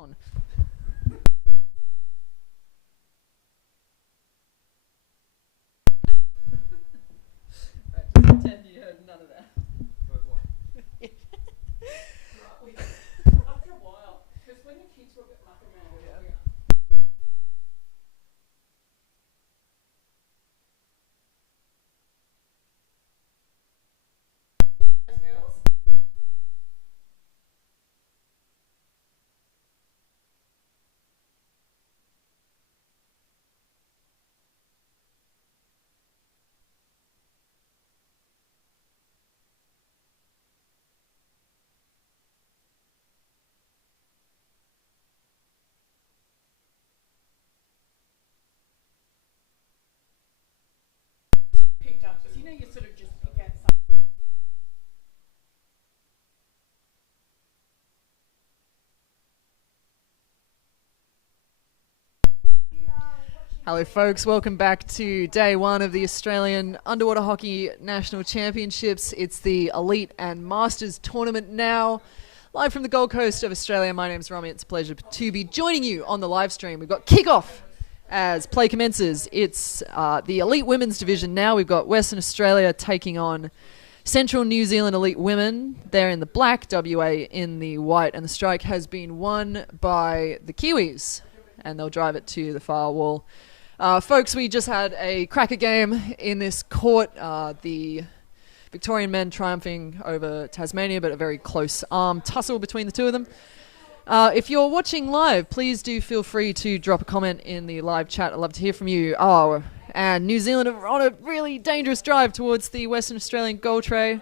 On. Pretend you heard none of that. After a while, because when your kids were a bit mucking around earlier. Girls? Sort of picked up, because you know you sort of just pick out something. Hello folks, welcome back to day one of the Australian Underwater Hockey National Championships. It's the Elite and Masters tournament now. Live from the Gold Coast of Australia, my name's Romy. It's a pleasure to be joining you on the live stream. We've got kickoff as play commences. It's the Elite Women's Division now. We've got Western Australia taking on Central New Zealand Elite Women. They're in the black, WA in the white, and the strike has been won by the Kiwis, and they'll drive it to the far wall. Folks, we just had a cracker game in this court. The Victorian men triumphing over Tasmania, but a very close arm tussle between the two of them. If you're watching live, please do feel free to drop a comment in the live chat. I'd love to hear from you. Oh, and New Zealand are on a really dangerous drive towards the Western Australian goal tray.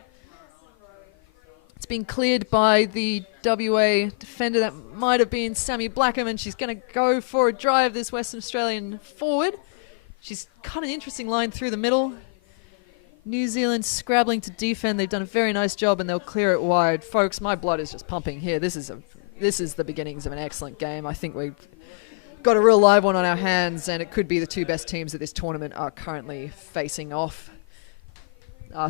It's been cleared by the WA defender. That might have been Sammy Blackham, and she's going to go for a drive, this Western Australian forward. She's cut an interesting line through the middle. New Zealand scrabbling to defend. They've done a very nice job, and they'll clear it wide. Folks, my blood is just pumping here. This is the beginnings of an excellent game. I think we've got a real live one on our hands, and it could be the two best teams at this tournament are currently facing off.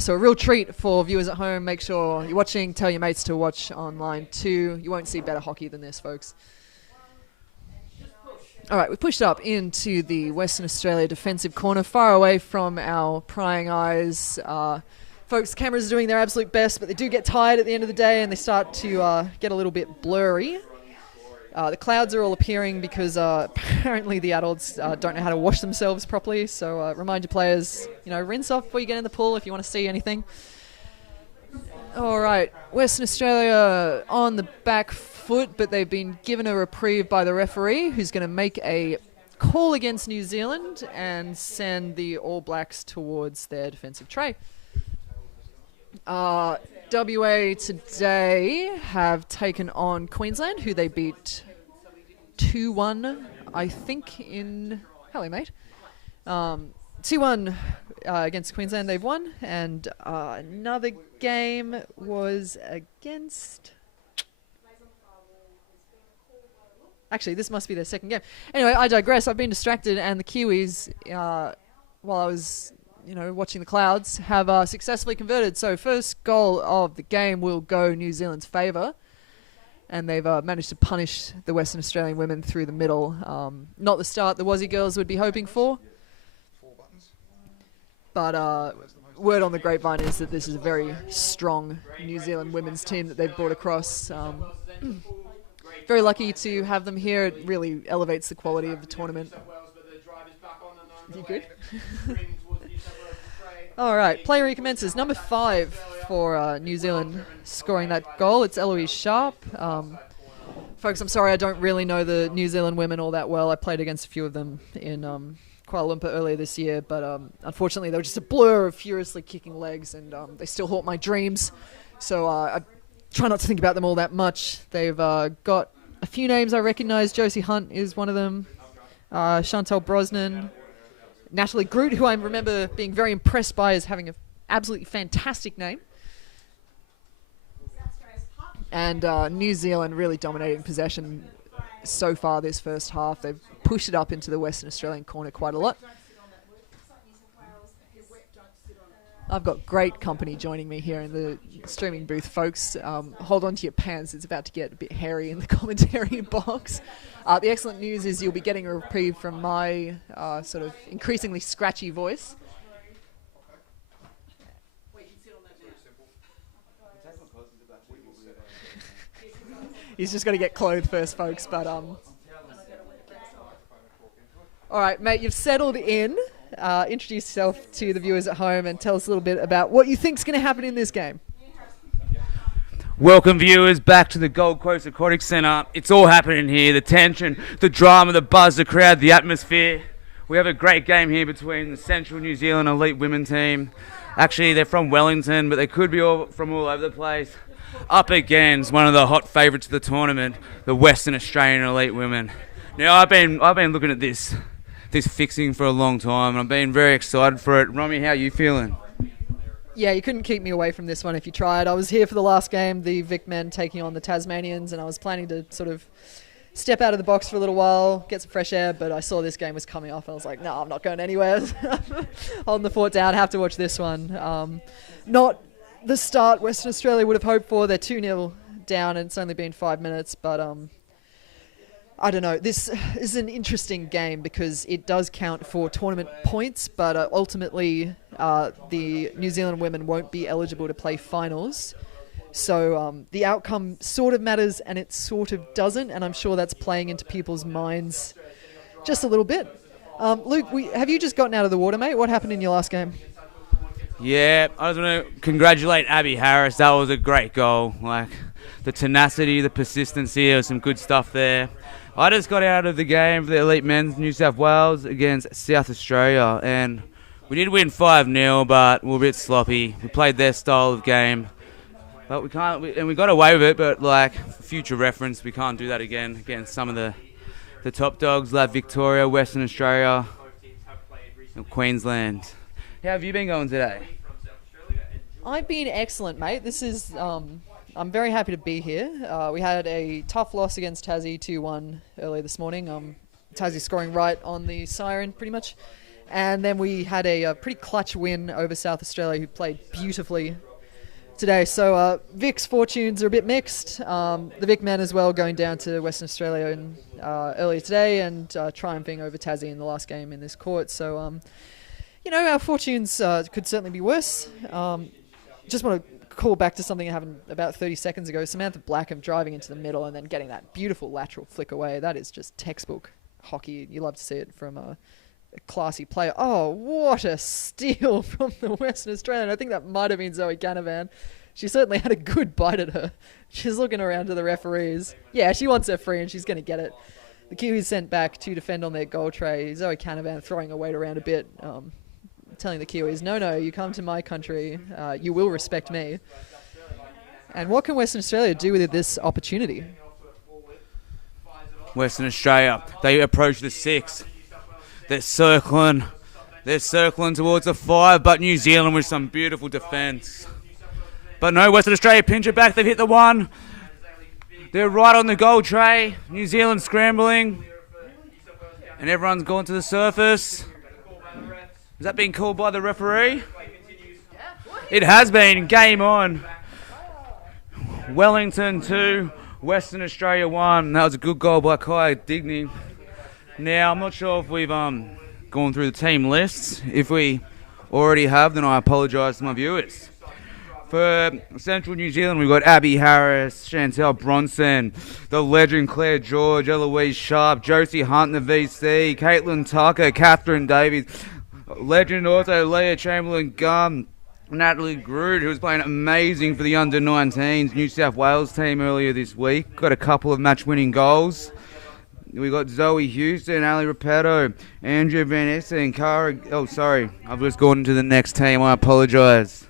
So a real treat for viewers at home. Make sure you're watching. Tell your mates to watch online too. You won't see better hockey than this, folks. All right, we pushed up into the Western Australia defensive corner, far away from our prying eyes. Folks, the cameras are doing their absolute best, but they do get tired at the end of the day, and they start to get a little bit blurry. The clouds are all appearing because apparently the adults don't know how to wash themselves properly. So remind your players, rinse off before you get in the pool if you want to see anything. All right, Western Australia on the back foot, but they've been given a reprieve by the referee, who's going to make a call against New Zealand and send the All Blacks towards their defensive tray. WA today have taken on Queensland, who they beat 2-1, I think, in... Hello, mate. 2-1 against Queensland, they've won. And another game was against... Actually, this must be their second game. Anyway, I digress. I've been distracted, and the Kiwis, while I was... watching the clouds, have successfully converted. So first goal of the game will go New Zealand's favour, and they've managed to punish the Western Australian women through the middle. Not the start the Wazzy girls would be hoping for, but word on the grapevine is that this is a very strong New Zealand women's team that they've brought across. Very lucky to have them here. It really elevates the quality of the tournament. You good? All right, play recommences. Number 5 for New Zealand scoring that goal. It's Eloise Sharp. Folks, I'm sorry, I don't really know the New Zealand women all that well. I played against a few of them in Kuala Lumpur earlier this year, but unfortunately they were just a blur of furiously kicking legs, and they still haunt my dreams. So I try not to think about them all that much. They've got a few names I recognise. Josie Hunt is one of them. Chantal Brosnan. Natalie Groot, who I remember being very impressed by as having an absolutely fantastic name. And New Zealand really dominating possession so far this first half. They've pushed it up into the Western Australian corner quite a lot. I've got great company joining me here in the streaming booth, folks. Hold on to your pants. It's about to get a bit hairy in the commentary box. The excellent news is you'll be getting a reprieve from my sort of increasingly scratchy voice. He's just got to get clothed first, folks. But all right, mate, you've settled in. Introduce yourself to the viewers at home and tell us a little bit about what you think's going to happen in this game. Welcome, viewers, back to the Gold Coast Aquatic Centre. It's all happening here. The tension, the drama, the buzz, the crowd, the atmosphere. We have a great game here between the Central New Zealand elite women team. Actually, they're from Wellington, but they could be from all over the place. Up against one of the hot favourites of the tournament, the Western Australian elite women. Now, I've been looking at this fixing for a long time, and I've been very excited for it. Romy, how are you feeling? Yeah, you couldn't keep me away from this one if you tried. I was here for the last game, the Vic men taking on the Tasmanians, and I was planning to sort of step out of the box for a little while, get some fresh air, but I saw this game was coming off, and I was like, no, I'm not going anywhere. Holding the fort down, have to watch this one. Not the start Western Australia would have hoped for. They're 2-0 down, and it's only been 5 minutes, but I don't know. This is an interesting game because it does count for tournament points, but ultimately the New Zealand women won't be eligible to play finals. So the outcome sort of matters and it sort of doesn't, and I'm sure that's playing into people's minds just a little bit. Luke, have you just gotten out of the water, mate? What happened in your last game? Yeah, I just want to congratulate Abby Harris. That was a great goal. Like, the tenacity, the persistency, there was some good stuff there. I just got out of the game for the elite men's New South Wales against South Australia, and we did win 5-0, but we were a bit sloppy. We played their style of game, but we got away with it. But like, for future reference, we can't do that again against some of the top dogs like Victoria, Western Australia, and Queensland. How have you been going today? I've been excellent, mate. This is I'm very happy to be here. We had a tough loss against Tassie 2-1 earlier this morning. Tassie scoring right on the siren, pretty much. And then we had a pretty clutch win over South Australia, who played beautifully today. So Vic's fortunes are a bit mixed. The Vic men as well going down to Western Australia earlier today and triumphing over Tassie in the last game in this court. So, our fortunes could certainly be worse. Just want to call back to something that happened about 30 seconds ago. Samantha Blackham driving into the middle and then getting that beautiful lateral flick away. That is just textbook hockey. You love to see it from a classy player. Oh, what a steal from the Western Australian. I think that might have been Zoe Canavan. She certainly had a good bite at her. She's looking around to the referees. Yeah, she wants her free and she's going to get it. The Kiwis sent back to defend on their goal tray. Zoe Canavan throwing her weight around a bit. Telling the Kiwis, no, you come to my country, you will respect me. And what can Western Australia do with this opportunity? Western Australia, they approach the 6. They're circling towards the 5, but New Zealand with some beautiful defence. But no, Western Australia pinch it back, they've hit the 1. They're right on the goal tray. New Zealand scrambling. And everyone's gone to the surface. Is that being called by the referee? It has been. Game on. Wellington 2, Western Australia 1. That was a good goal by Kai Digny. Now, I'm not sure if we've gone through the team lists. If we already have, then I apologise to my viewers. For Central New Zealand, we've got Abby Harris, Chantel Bronson, the legend Claire George, Eloise Sharp, Josie Hunt, the VC, Caitlin Tucker, Catherine Davies, legend also Leah Chamberlain-Gunn, Natalie Groot, who was playing amazing for the under-19s New South Wales team earlier this week. Got a couple of match-winning goals. We got Zoe Houston, Ali Rapetto, Andrea Van Essen, Cara... Oh, sorry. I've just gone into the next team. I apologise.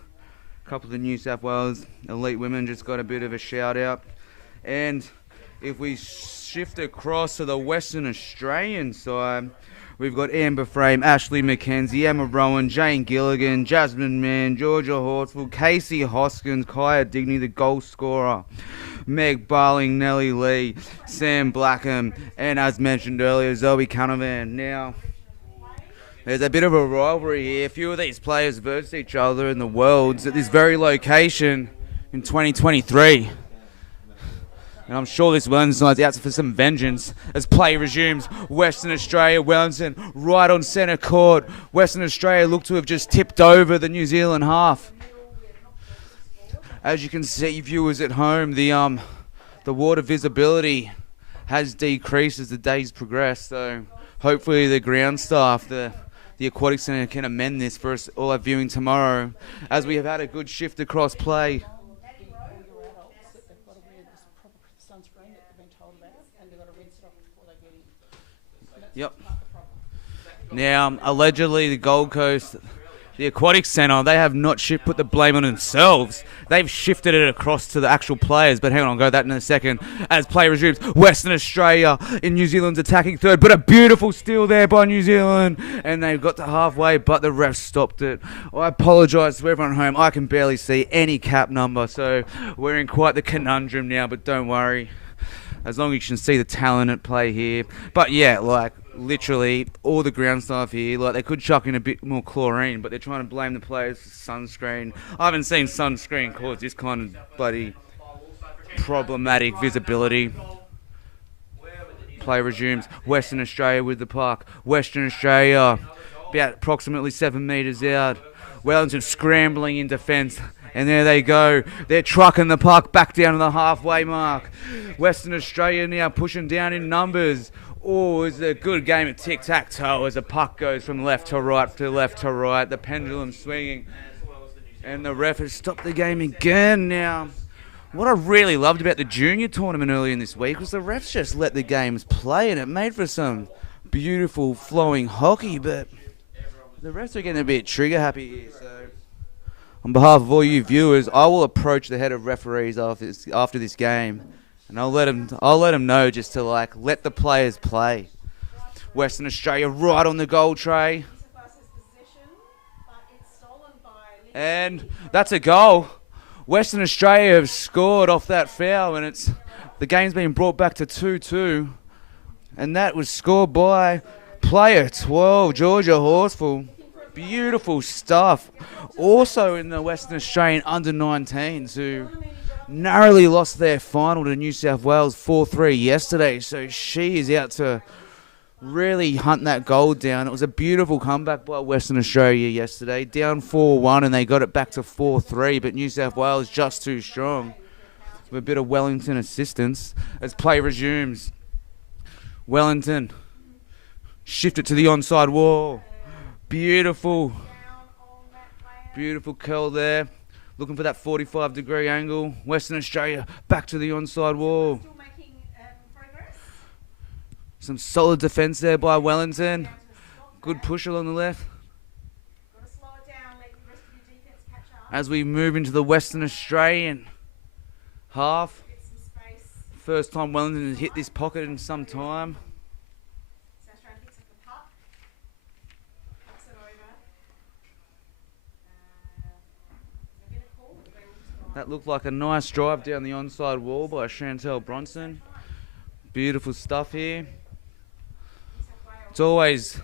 A couple of the New South Wales elite women just got a bit of a shout-out. And if we shift across to the Western Australian side... We've got Amber Frame, Ashley McKenzie, Emma Rowan, Jane Gilligan, Jasmine Mann, Georgia Horsfield, Casey Hoskins, Kaya Digny, the goal scorer, Meg Barling, Nellie Lee, Sam Blackham, and as mentioned earlier, Zoe Canavan. Now, There's a bit of a rivalry here. A few of these players versus each other in the Worlds at this very location in 2023. And I'm sure this Wellington side's out for some vengeance as play resumes. Western Australia, Wellington right on centre court. Western Australia look to have just tipped over the New Zealand half. As you can see, viewers at home, the water visibility has decreased as the days progress. So hopefully the ground staff, the Aquatic Centre can amend this for us all our viewing tomorrow, as we have had a good shift across play. Yep. Now, allegedly, the Gold Coast, the Aquatic Centre, they have not put the blame on themselves. They've shifted it across to the actual players. But hang on, I'll go that in a second. As play resumes, Western Australia in New Zealand's attacking third. But a beautiful steal there by New Zealand. And they've got to halfway, but the refs stopped it. I apologise to everyone at home. I can barely see any cap number. So we're in quite the conundrum now. But don't worry. As long as you can see the talent at play here. But yeah, like, literally, all the ground staff here, like, they could chuck in a bit more chlorine, but they're trying to blame the players for sunscreen. I haven't seen sunscreen cause this kind of bloody problematic visibility. Play resumes. Western Australia with the puck. Western Australia about approximately 7 metres out. Wellington scrambling in defence. And there they go. They're trucking the puck back down to the halfway mark. Western Australia now pushing down in numbers. Oh, it's a good game of tic-tac-toe as the puck goes from left to right to left to right. The pendulum swinging. And the ref has stopped the game again now. What I really loved about the junior tournament earlier in this week was the refs just let the games play, and it made for some beautiful flowing hockey, but the refs are getting a bit trigger happy here. So on behalf of all you viewers, I will approach the head of referees after this game, and I'll let him know just to let the players play. Western Australia right on the goal tray, and that's a goal. Western Australia have scored off that foul, and the game's been brought back to 2-2, and that was scored by player 12, Georgia Horsfall. Beautiful stuff. Also in the Western Australian under-19s, who narrowly lost their final to New South Wales 4-3 yesterday. So she is out to really hunt that goal down. It was a beautiful comeback by Western Australia yesterday. Down 4-1 and they got it back to 4-3, but New South Wales just too strong. With a bit of Wellington assistance as play resumes. Wellington shift it to the onside wall. Beautiful curl there. Looking for that 45-degree angle. Western Australia back to the onside wall. Some solid defence there by Wellington. Good push along the left. As we move into the Western Australian half. First time Wellington has hit this pocket in some time. That looked like a nice drive down the onside wall by Chantel Bronson. Beautiful stuff here. It's always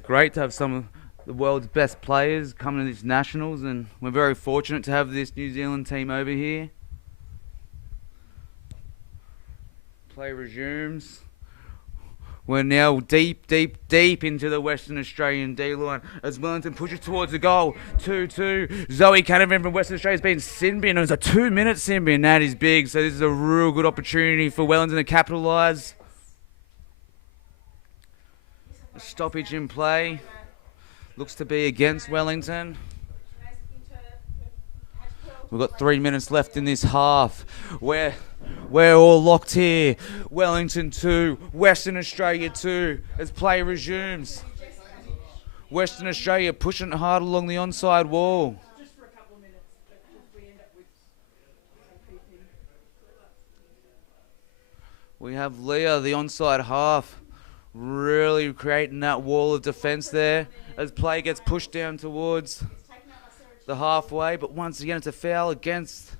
great to have some of the world's best players coming to these nationals, and we're very fortunate to have this New Zealand team over here. Play resumes. We're now deep into the Western Australian D-line as Wellington pushes towards the goal. 2-2. Zoe Canavan from Western Australia's been sin bin. It was a 2-minute sin bin. That is big. So this is a real good opportunity for Wellington to capitalise. A stoppage in play. Looks to be against Wellington. We've got 3 minutes left in this half. We're all locked here. Wellington 2, Western Australia 2 as play resumes. Western Australia pushing hard along the onside wall. We have Leah, the onside half, really creating that wall of defence there as play gets pushed down towards the halfway. But once again, it's a foul against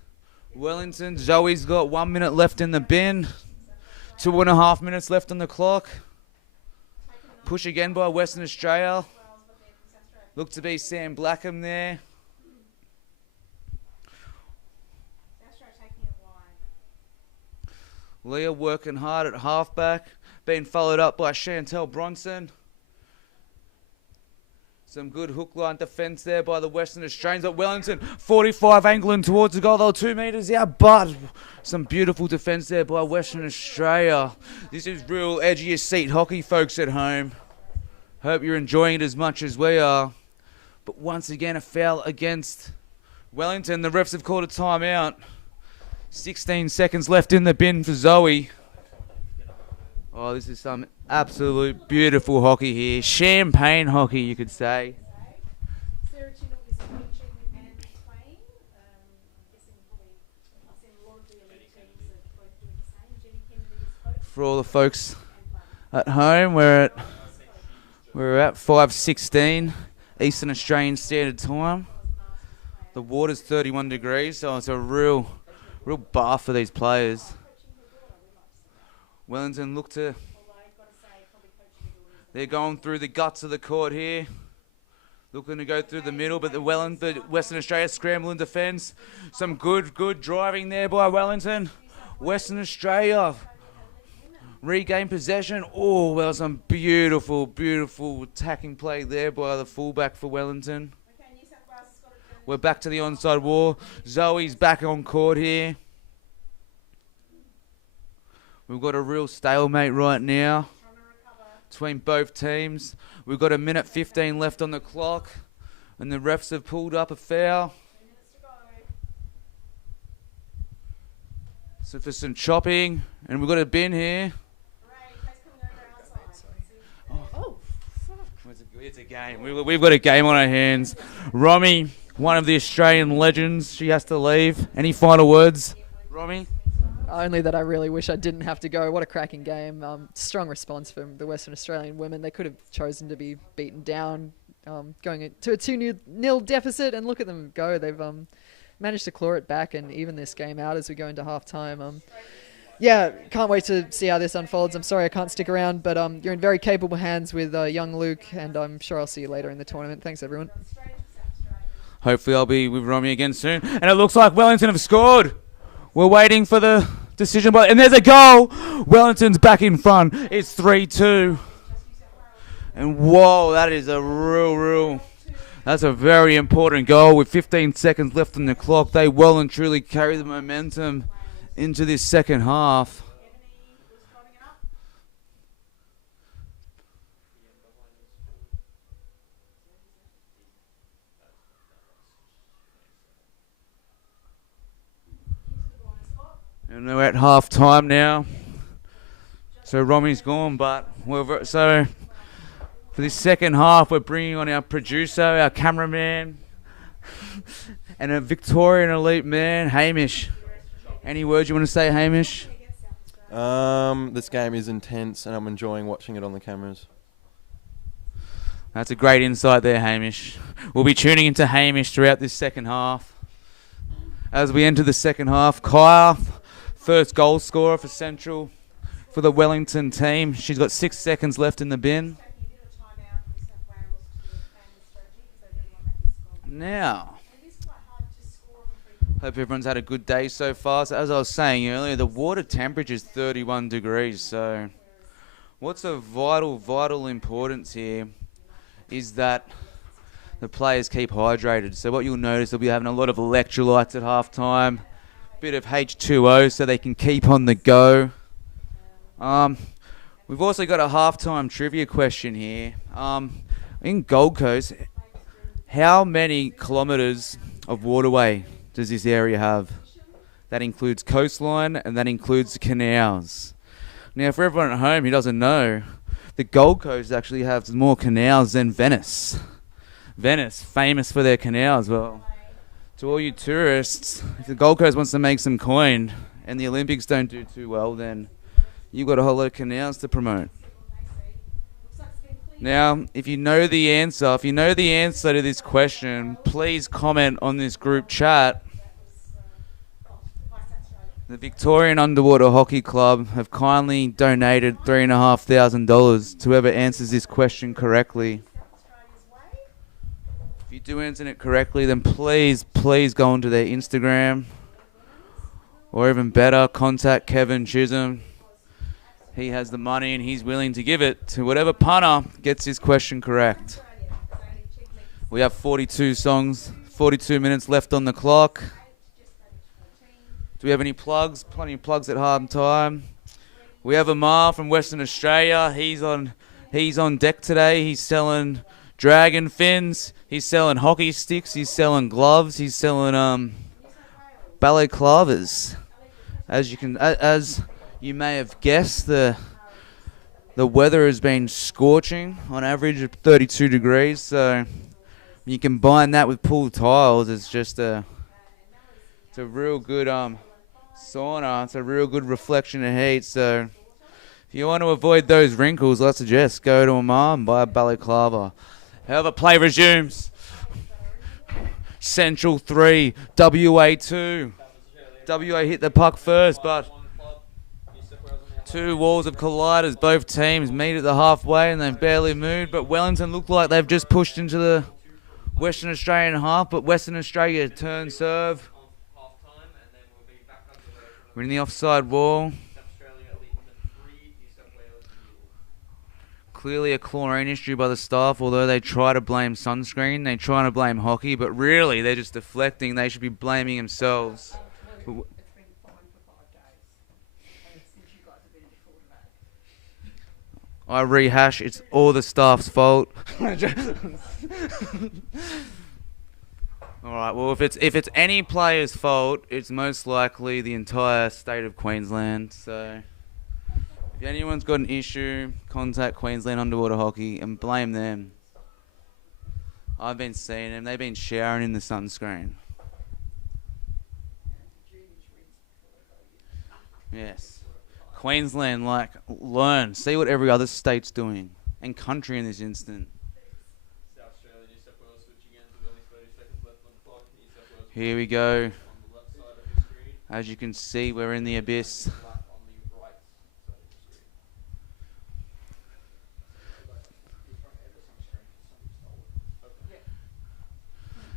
Wellington. Zoe's got 1 minute left in the bin. 2.5 minutes left on the clock. Push again by Western Australia. Look to be Sam Blackham there. Leah working hard at halfback, being followed up by Chantel Bronson. Some good hook line defence there by the Western Australians at Wellington. 45 angling towards the goal. They were 2 metres out, but some beautiful defence there by Western Australia. This is real edge of your seat hockey, folks at home. Hope you're enjoying it as much as we are. But once again, a foul against Wellington. The refs have called a timeout. 16 seconds left in the bin for Zoe. Oh, this is some absolute beautiful hockey here. Champagne hockey, you could say. Sarah Chinook is coaching and playing. I'm guessing probably I've seen a lot of the elite teams are both doing the same. Jenny Kennedy is coaching. For all the folks at home, we're at 5:16 Eastern Australian Standard Time. The water's 31 degrees, so it's a real bath for these players. Wellington look to... They're going through the guts of the court here. Looking to go through the middle, but the Western Australia scramble in defence. Some good driving there by Wellington. Western Australia regain possession. Oh, well, some beautiful attacking play there by the fullback for Wellington. We're back to the onside wall. Zoe's back on court here. We've got a real stalemate right now between both teams. We've got 1:15 left on the clock, and the refs have pulled up a foul. So for some chopping, and we've got a bin here. Oh, It's a game. We've got a game on our hands. Romy, one of the Australian legends, she has to leave. Any final words, Romy? only that I really wish I didn't have to go. What a cracking game. Strong response from the Western Australian women. They could have chosen to be beaten down, going to a 2-0 deficit, and look at them go. They've managed to claw it back and even this game out as we go into half-time. Yeah, can't wait to see how this unfolds. I'm sorry I can't stick around, but you're in very capable hands with young Luke, and I'm sure I'll see you later in the tournament. Thanks, everyone. Hopefully I'll be with Romy again soon. And it looks like Wellington have scored. We're waiting for the decision, and there's a goal. Wellington's back in front. It's 3-2. And whoa, that is a that's a very important goal. With 15 seconds left on the clock, they well and truly carry the momentum into this second half. And we're at half time now. So Romy's gone, but so for this second half, we're bringing on our producer, our cameraman, and a Victorian elite man, Hamish. Any words you want to say, Hamish? This game is intense, and I'm enjoying watching it on the cameras. That's a great insight there, Hamish. We'll be tuning into Hamish throughout this second half. As we enter the second half, Kaya, first goal scorer for Central, for the Wellington team. She's got 6 seconds left in the bin. Now, hope everyone's had a good day so far. So as I was saying earlier, the water temperature is 31 degrees. So what's of vital importance here is that the players keep hydrated. So what you'll notice, they'll be having a lot of electrolytes at halftime, bit of H2O so they can keep on the go. We've also got a halftime trivia question here. In Gold Coast, how many kilometres of waterway does this area have? That includes coastline and that includes canals. Now, for everyone at home who doesn't know, the Gold Coast actually has more canals than Venice. Venice, famous for their canals. Well, to all you tourists, if the Gold Coast wants to make some coin and the Olympics don't do too well, then you've got a whole lot of canals to promote. Now, if you know the answer to this question, please comment on this group chat. The Victorian Underwater Hockey Club have kindly donated $3,500 to whoever answers this question correctly. you do answer it correctly, then please go onto their Instagram. Or even better, contact Kevin Chisholm. He has the money and he's willing to give it to whatever punter gets his question correct. We have 42 songs, 42 minutes left on the clock. Do we have any plugs? Plenty of plugs at half time. We have Amar from Western Australia. He's on deck today. He's selling dragon fins. He's selling hockey sticks. He's selling gloves. He's selling balaclavas. As you may have guessed, the weather has been scorching on average of 32 degrees. So you combine that with pool tiles, it's just it's a real good sauna. It's a real good reflection of heat. So if you want to avoid those wrinkles, I suggest go to Amar and buy a balaclava. However, play resumes. Central 3, WA 2. WA hit the puck first, but two walls have collided. Both teams meet at the halfway and they've barely moved. But Wellington looked like they've just pushed into the Western Australian half. But Western Australia turn serve. We're in the offside wall. Clearly a chlorine issue by the staff, although they try to blame sunscreen. They're trying to blame hockey, but really they're just deflecting. They should be blaming themselves. It's been fine for 5 days. And since you guys have been before today. I rehash, it's all the staff's fault. Alright, well if it's any player's fault, it's most likely the entire state of Queensland. So if anyone's got an issue, contact Queensland Underwater Hockey and blame them. I've been seeing them, they've been showering in the sunscreen. Yes. Queensland, learn. See what every other state's doing. And country in this instant. South Australia, New South Wales switching ends with only 30 seconds left on the clock. New South Wales Here we go. on the left side of the screen. As you can see, we're in the abyss. Black on the right side of the screen.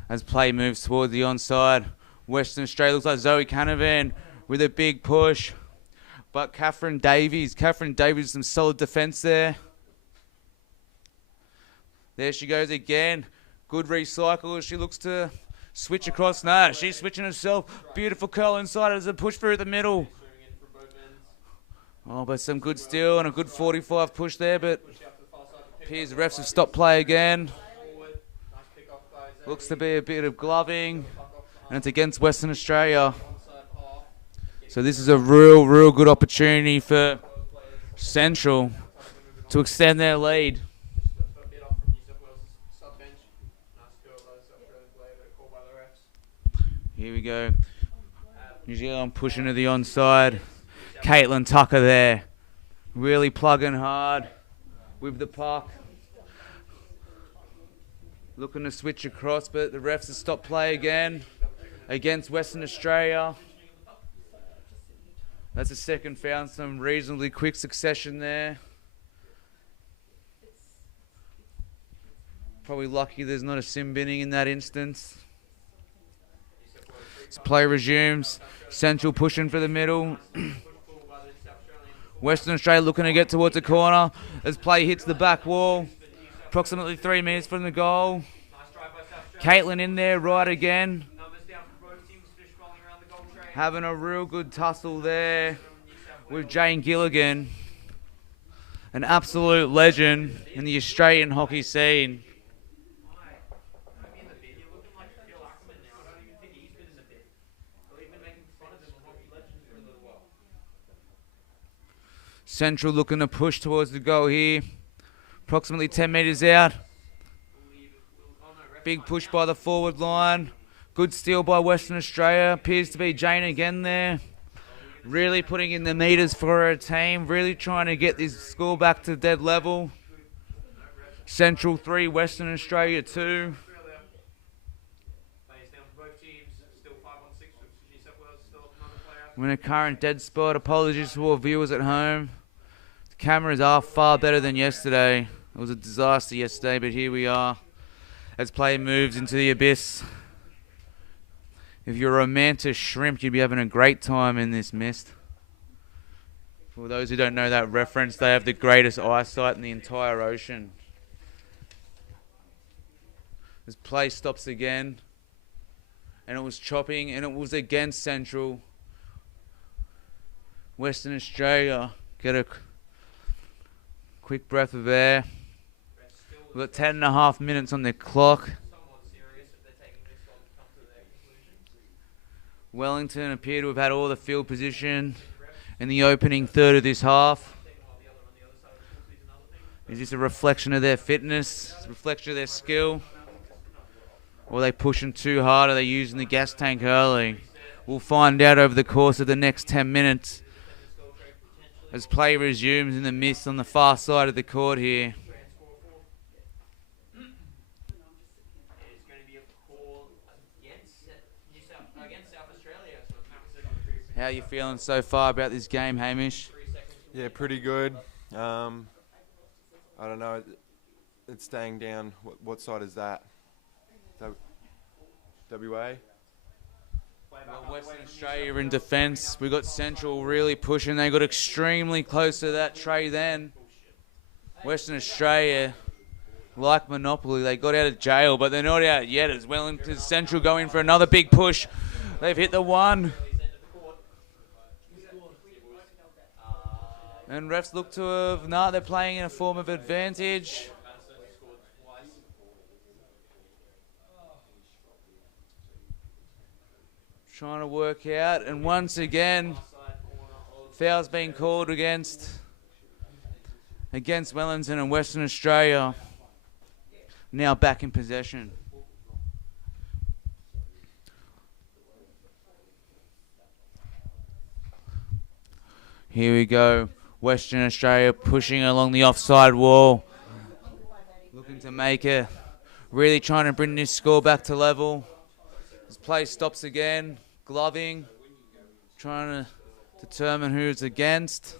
As play moves towards the onside, Western Australia looks like Zoe Canavan with a big push. But Catherine Davies, some solid defence there. There she goes again. Good recycle. She looks to switch across. Nah, she's switching herself. Beautiful curl inside as a push through the middle. Oh, but some good steal and a good 45 push there, but appears the refs have stopped play again. Looks to be a bit of gloving, and it's against Western Australia. So this is a real good opportunity for Central to extend their lead. Here we go. New Zealand pushing to the onside. Caitlin Tucker there. Really plugging hard with the puck. Looking to switch across, but the refs have stopped play again against Western Australia. That's a second foul, some reasonably quick succession there. Probably lucky there's not a sim binning in that instance. As play resumes, Central pushing for the middle. Western Australia looking to get towards the corner as play hits the back wall. Approximately 3 minutes from the goal. Caitlin in there right again. Having a real good tussle there with Jane Gilligan. An absolute legend in the Australian hockey scene. Central looking to push towards the goal here. Approximately 10 metres out. Big push by the forward line. Good steal by Western Australia. Appears to be Jane again there. Really putting in the metres for her team. Really trying to get this score back to dead level. Central 3, Western Australia 2. We're in a current dead spot. Apologies to all viewers at home. The cameras are far better than yesterday. It was a disaster yesterday, but here we are. as play moves into the abyss. If you're a mantis shrimp, you'd be having a great time in this mist. For those who don't know that reference, they have the greatest eyesight in the entire ocean. As play stops again, and it was chopping, and it was against Central. Western Australia get a quick breath of air. We've got 10.5 minutes on the clock. Wellington appear to have had all the field position in the opening third of this half. Is this a reflection of their fitness? A reflection of their skill? Or are they pushing too hard? Are they using the gas tank early? We'll find out over the course of the next 10 minutes as play resumes in the mist on the far side of the court here. How are you feeling so far about this game, Hamish? Yeah, pretty good. I don't know. It's staying down. What side is that? WA? Well, Western Australia in defence. We got Central really pushing. They got extremely close to that tray then. Western Australia, like Monopoly, they got out of jail, but they're not out yet as well. Into Central going for another big push. They've hit the one. And refs look to have, they're playing in a form of advantage. Trying to work out, and once again, foul's being called against Wellington, and Western Australia now back in possession. Here we go. Western Australia pushing along the offside wall, looking to make it, really trying to bring this score back to level. This play stops again, gloving, trying to determine who's against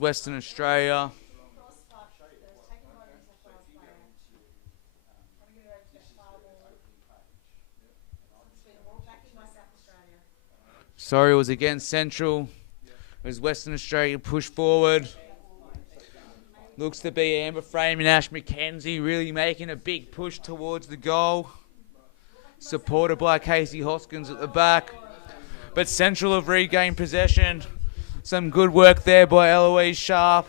Western Australia. Sorry, it was against Central. As Western Australia push forward. Looks to be Amber Frame and Ash McKenzie really making a big push towards the goal. Supported by Casey Hoskins at the back. But Central have regained possession. Some good work there by Eloise Sharp.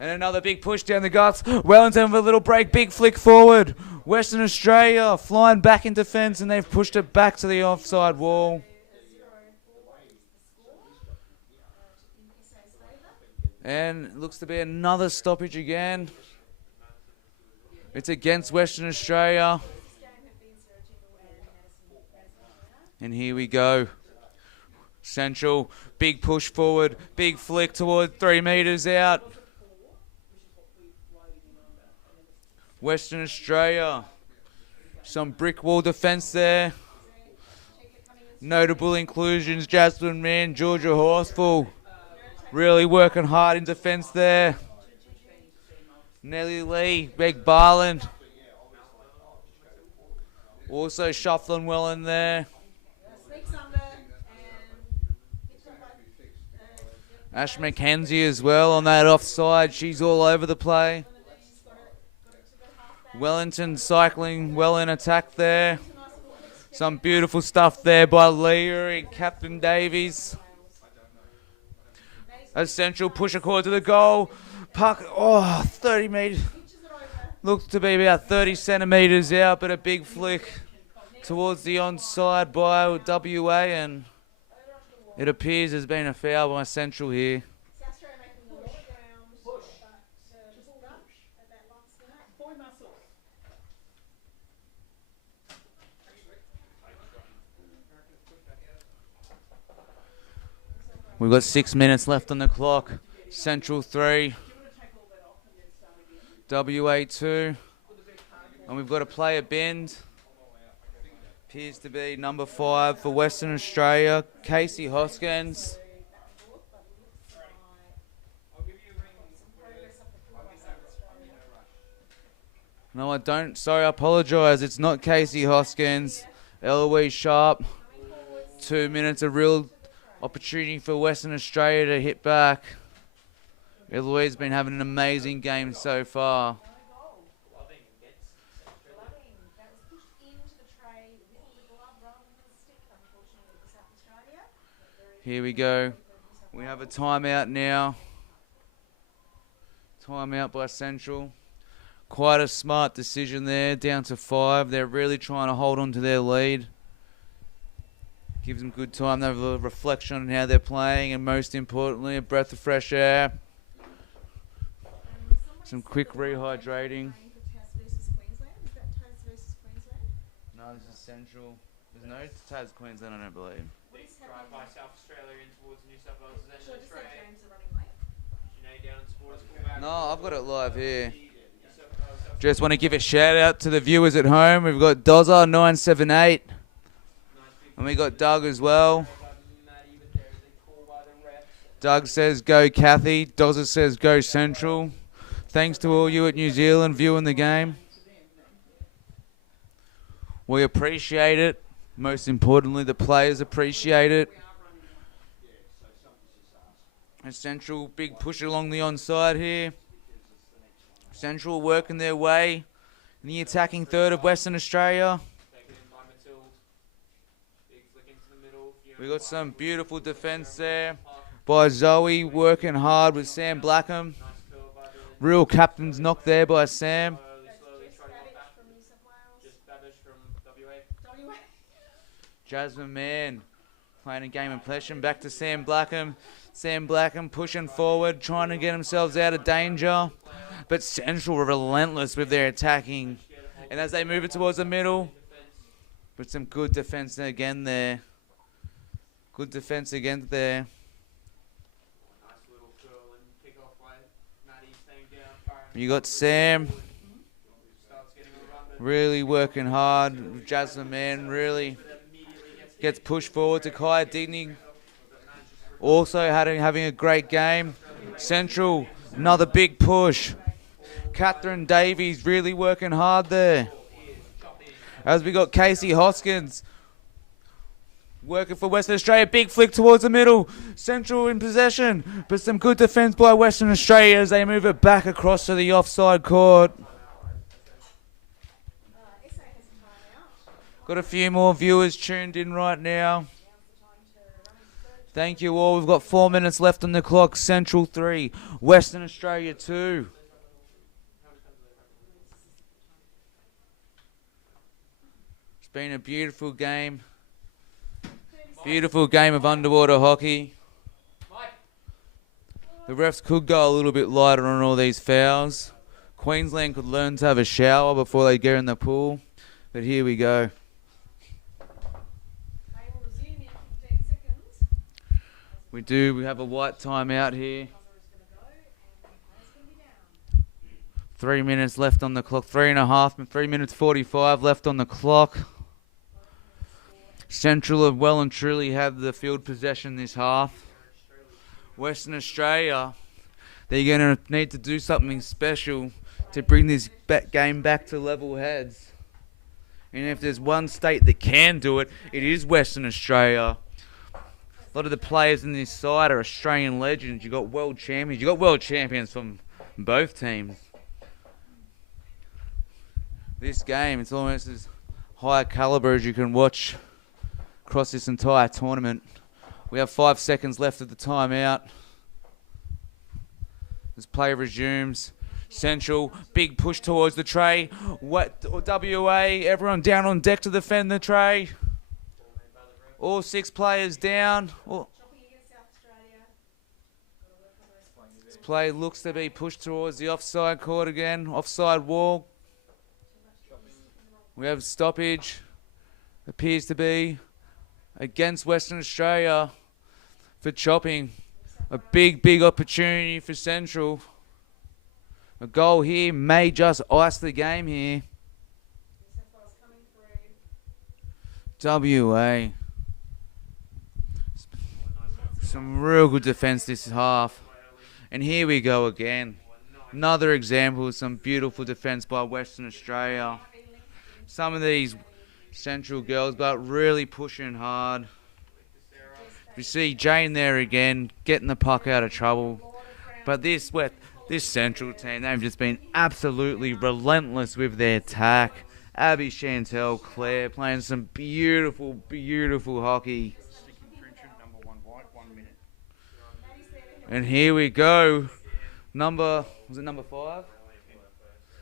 And another big push down the guts. Wellington with a little break, big flick forward. Western Australia flying back in defence, and they've pushed it back to the offside wall. And it looks to be another stoppage again. It's against Western Australia. And here we go. Central, big push forward, big flick toward 3 metres out. Western Australia, some brick wall defence there. Notable inclusions, Jasmine Mann, Georgia Horsfall. Really working hard in defence there. Nellie Lee, Meg Barland. Also shuffling well in there. Ash McKenzie as well on that offside. She's all over the play. Wellington cycling well in attack there. Some beautiful stuff there by Leah and Captain Davies. As Central push across to the goal. Puck, 30 metres. Looks to be about 30 centimetres out, but a big flick towards the onside by WA, and it appears there's been a foul by Central here. We've got 6 minutes left on the clock. Central 3, WA 2, and we've got a player bend. Appears to be number 5 for Western Australia, Casey Hoskins. No, I don't. Sorry, I apologise. It's not Casey Hoskins. Eloise Sharp. 2 minutes, a real opportunity for Western Australia to hit back. Eloise has been having an amazing game so far. Loving. That was pushed into the tray with the glove rather than the stick, unfortunately, for South Australia. Here we go. We have a timeout now. Timeout by Central. Quite a smart decision there, down to 5. They're really trying to hold on to their lead. Gives them good time. They have a reflection on how they're playing, and most importantly, a breath of fresh air. Some quick rehydrating. Tas versus Queensland. Is that Tas versus Queensland? No, this is Central. There's no Tas Queensland, I don't believe. What is Drive by happening? South Australia in towards New South Wales. Then Sure, the just that tray. games are running late. Sinead down in sports fullback. No, I've got it live here. South Just want to give a shout out to the viewers at home. We've got Dozza 978, and we got Doug as well. Doug says go Kathy. Dozza says go Central. Thanks to all you at New Zealand viewing the game. We appreciate it. Most importantly, the players appreciate it. And Central, big push along the onside here. Central working their way in the attacking third of Western Australia. Taken in by Matilde. Big flick into the middle. We got some beautiful defence there by Zoe, working hard with Sam Blackham. Nice curl by the Real captain's knock there by Sam. slowly Jess trotting on Babbage back. from New South Wales. Just Babish from WA. WA. Jasmine Mann playing a game of possession. Back to Sam Blackham. Sam Blackham pushing forward, trying to get themselves out of danger. But Central were relentless with their attacking. And as they move it towards the middle, but some good defence again there. Good defence again there. Nice little curl and kick off by Maddie staying down. Firing You got Sam starts getting a run, but really working hard. Jasmine Mann really gets pushed forward to Kaya Digny. Also having a great game. Central, another big push. Catherine Davies really working hard there. As we got Casey Hoskins working for Western Australia. Big flick towards the middle. Central in possession. But some good defence by Western Australia as they move it back across to the offside court. SA has a timeout. Got a few more viewers tuned in right now. Now's the time to run his third. Thank you all. We've got 4 minutes left on the clock. Central 3, Western Australia 2. It's been a beautiful game. Beautiful game of underwater hockey. The refs could go a little bit lighter on all these fouls. Queensland could learn to have a shower before they get in the pool. But here we go. They will resume in 15 seconds. We have a white timeout here. Buzzer is going to go and the player's going to be down. 3 minutes left on the clock. 3.5, 3 minutes 45 left on the clock. Central have well and truly had the field possession this half. Western Australia, they're going to need to do something special to bring this game back to level heads. And if there's one state that can do it, it is Western Australia. A lot of the players in this side are Australian legends. You've got world champions. You've got world champions from both teams. This game, it's almost as high a caliber as you can watch across this entire tournament. We have 5 seconds left of the timeout. As play resumes. Central, big push towards the tray. WA, everyone down on deck to defend the tray. All 6 players down. Chopping against South Australia. Got to work on those points. This play looks to be pushed towards the offside court again. Offside wall. We have stoppage. Appears to be against Western Australia for chopping. A big opportunity for Central. A goal here may just ice the game here. New South Wales coming through. WA. Some real good defence this half. And here we go again. Another example of some beautiful defence by Western Australia. Some of these Central girls, but really pushing hard. We see Jane there again, getting the puck out of trouble. But this Central team, they've just been absolutely relentless with their attack. Abby, Chantel, Claire playing some beautiful, beautiful hockey. And here we go. Was it number 5?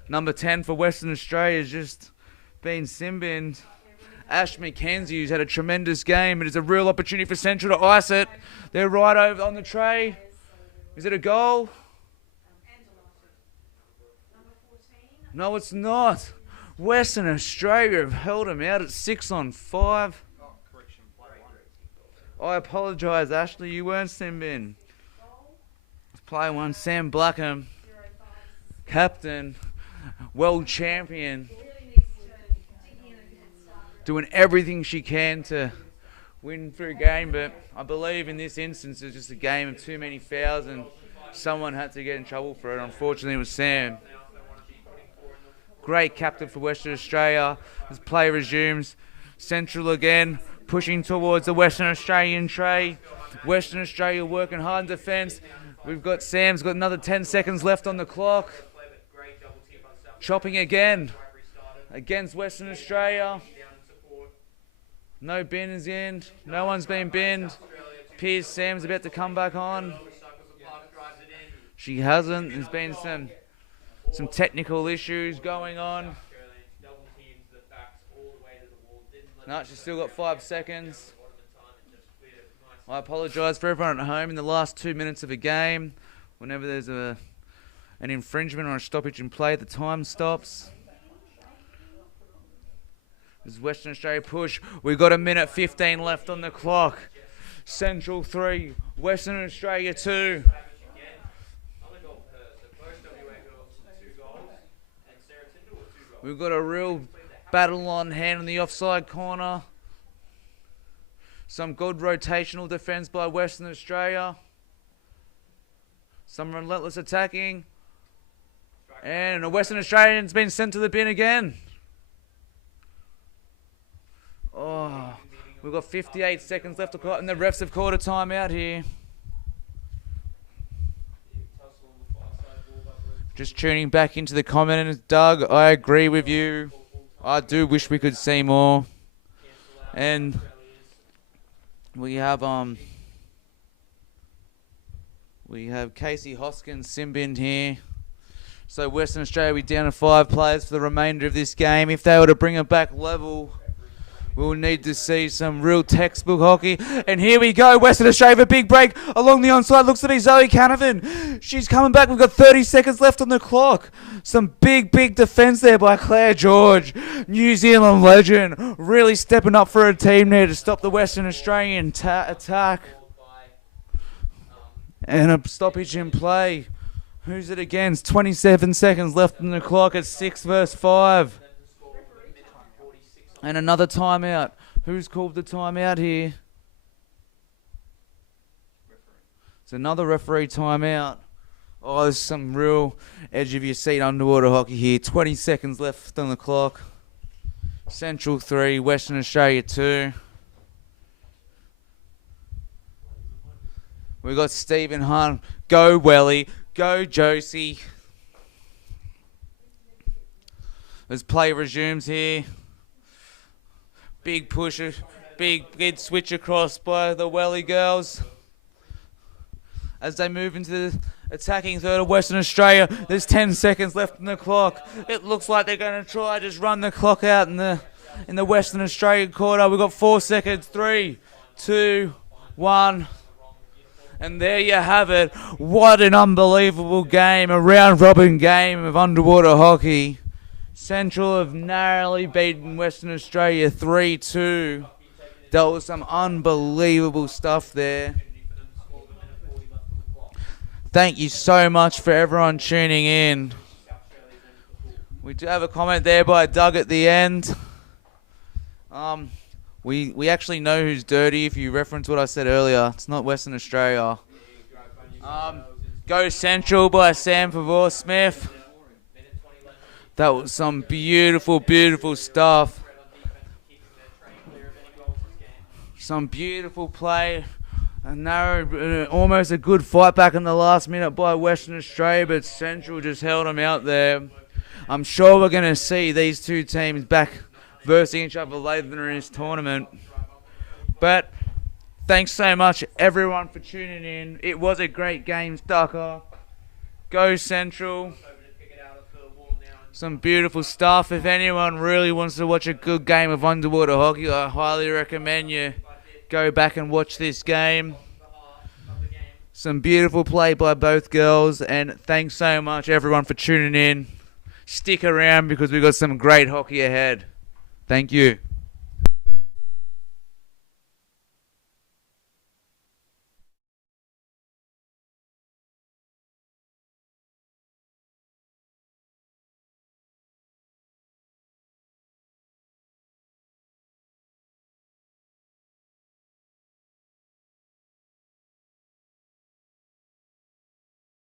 Number 10 for Western Australia has just been sin-binned. Ash McKenzie, who's had a tremendous game. It is a real opportunity for Central to ice it. They're right over on the tray. Is it a goal? No, it's not. Western Australia have held them out at 6-on-5. I apologise, Ashley. You weren't sin-binned. Play 1, Sam Blackham, captain, world champion, doing everything she can to win through a game, but I believe in this instance it's just a game of too many fouls and someone had to get in trouble for it. Unfortunately, it was Sam. Great captain for Western Australia. As play resumes, Central again, pushing towards the Western Australian tray. Western Australia working hard in defence. We've got Sam's got another 10 seconds left on the clock. Chopping again against Western Australia. No bin is in. No one's been binned. Piers Sam's about to come back on. She hasn't. There's been some technical issues going on. No, she's still got 5 seconds. I apologise for everyone at home in the last 2 minutes of a game. Whenever there's an infringement or a stoppage in play, the time stops. This is Western Australia push. We've got 1:15 left on the clock. Central 3, Western Australia 2. We've got a real battle on hand in the offside corner. Some good rotational defence by Western Australia. Some relentless attacking. And a Western Australian's been sent to the bin again. Oh, we've got 58 seconds left to call, and the refs have called a timeout here. Just tuning back into the comments, Doug, I agree with you. I do wish we could see more. And we have Casey Hoskins sin-binned here. So Western Australia will be down to 5 players for the remainder of this game. If they were to bring it back level, we'll need to see some real textbook hockey. And here we go, Western Australia with a big break along the onside. Looks to be Zoe Canavan. She's coming back. We've got 30 seconds left on the clock. Some big defence there by Claire George. New Zealand legend. Really stepping up for her team there to stop the Western Australian attack. And a stoppage in play. Who's it against? 27 seconds left on the clock at 6 versus 5. And another timeout. Who's called the timeout here? It's another referee timeout. Oh, there's some real edge of your seat underwater hockey here. 20 seconds left on the clock. Central 3, Western Australia 2. We've got Stephen Hunt. Go Welly. Go Josie. As play resumes here. Big pusher, big switch across by the Welly girls. As they move into the attacking third of Western Australia, there's 10 seconds left on the clock. It looks like they're going to try just run the clock out in the Western Australian quarter. We've got 4 seconds. 3, 2, 1. And there you have it. What an unbelievable game, a round-robin game of underwater hockey. Central have narrowly beaten Western Australia 3-2. There was some unbelievable stuff there. Thank you so much for everyone tuning in. We do have a comment there by Doug at the end. We actually know who's dirty if you reference what I said earlier. It's not Western Australia. Go Central by Sam Pavor Smith. That was some beautiful, beautiful stuff. Some beautiful play. A narrow, almost a good fight back in the last minute by Western Australia, but Central just held them out there. I'm sure we're going to see these two teams back versus each other later in this tournament. But thanks so much, everyone, for tuning in. It was a great game, Stucker. Go Central. Some beautiful stuff. If anyone really wants to watch a good game of underwater hockey, I highly recommend you go back and watch this game. Some beautiful play by both girls, and thanks so much everyone for tuning in. Stick around because we've got some great hockey ahead. Thank you.